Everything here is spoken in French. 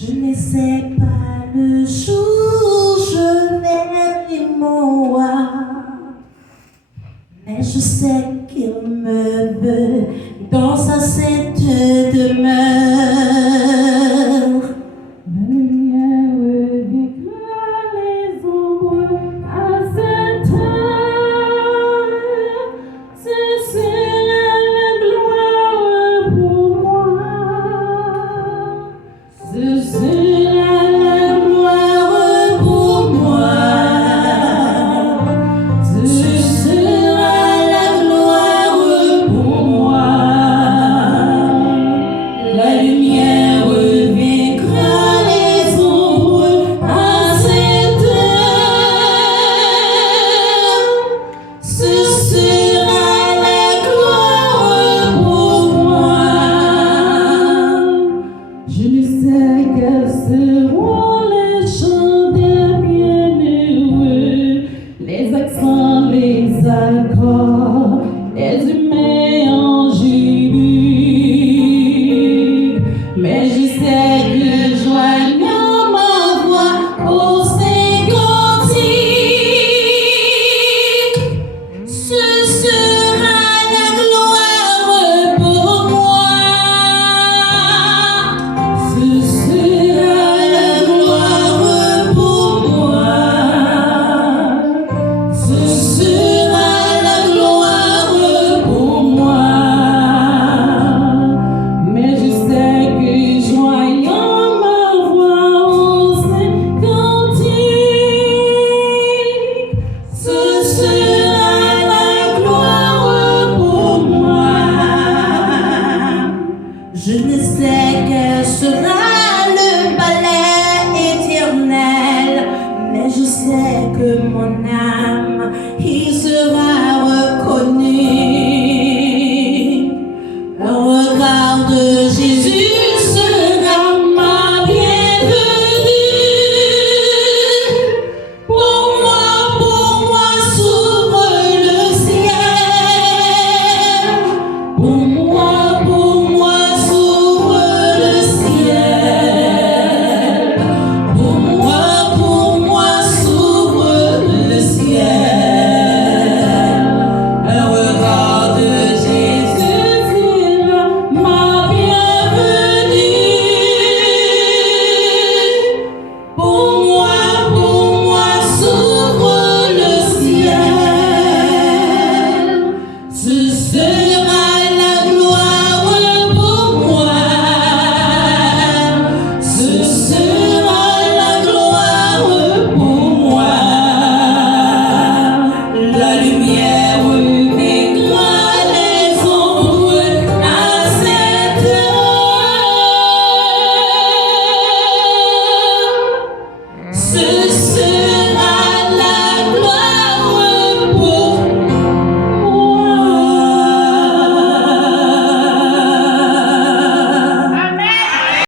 Je ne sais pas le jour je vais mourir, mais je sais qu'il me veut dans sa sainte demeure. La lumière vaincra les ombres à cette heure. Ce sera la gloire pour moi. Ce sera la gloire pour moi. Ce sera la gloire pour moi. La lumière vaincra les ombres à cette heure. Ce sera la gloire pour moi. Je ne sais quels seront